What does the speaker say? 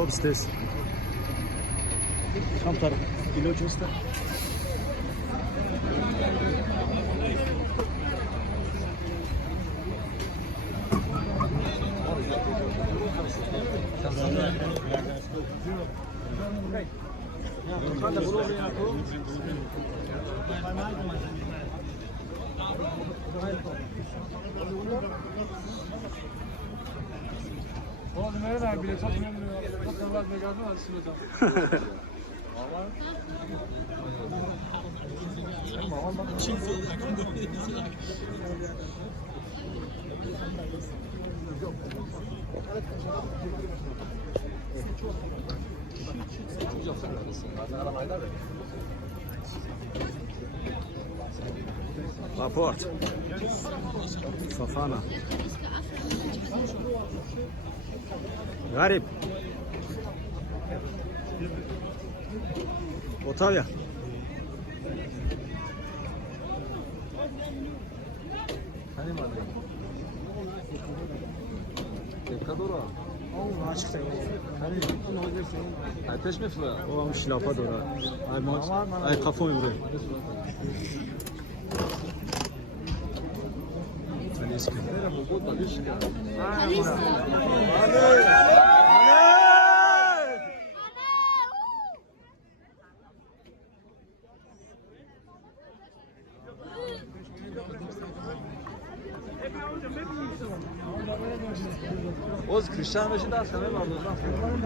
Top stes. Kam taraf? Kilo çöste. Oğlum nereden bile satmıyorum diyor. Satmıyorlar bile gördün mü? Sınırda. Raport. Fafana. Garip. Otavia. Hani madde? Kadora. Allah açıkta. Hani ne olursun? Ateş mi fırla? O şilapa dora. Ay maç. Ay kafamı buraya. Hani eski. Bu da bir şey. Oz Cristiano Messi daha sana vardı o zaman.